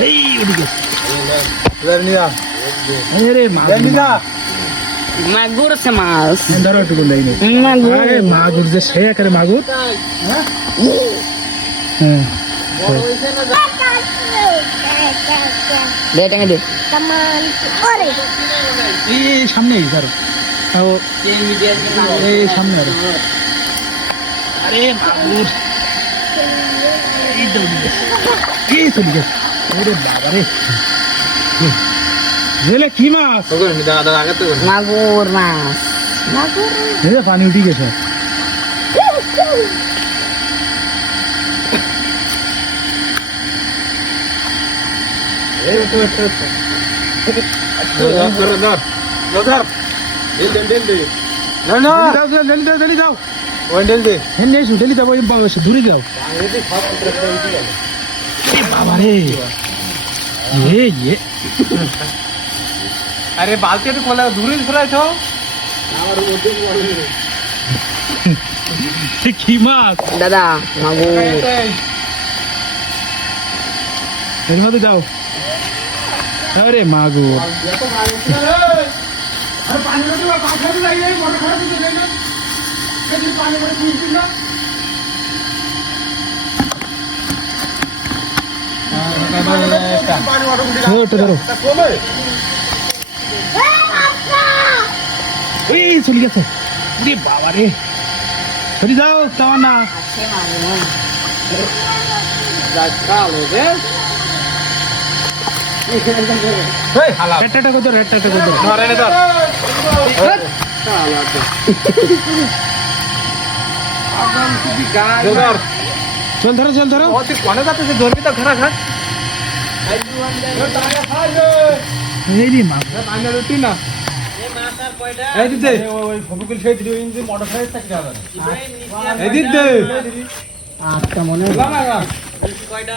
এই ওদিকে মাগুর আছে মাছ ধরো একটু নেই মাগুর আরে মাগুর যে সে একেবারে মাগুর হ্যাঁ দে টাঙে দে এই সামনে ধরো এই সামনে আরো আরে মাগুর এই তো এই চলে গেছে ওরে বাবা রে জেলে কি মাছ মাগুর মাছ মাগুর জেলে পানি উঠে গেছে দূরে যাও বাবা রে अरे बालती तो खोला दूर ही खोला छो কি মাছ দাদা মাগুর এর মধ্যে যাও আরে মাগুর ওটা ধরো এই চলে গেছে রে বাবা রে ধরে যাও তাও না চল ধরো চল ধরো कोने जाते से धोर भी तो खरा खा এই রে মা पानी रोटी ना এই দিতে ওই ফবুকুল সেই দিও ইঞ্জিন মোটর সাইকেল থেকে যাবে এই দিতে আচ্ছা মনে হয় লাগা কয়টা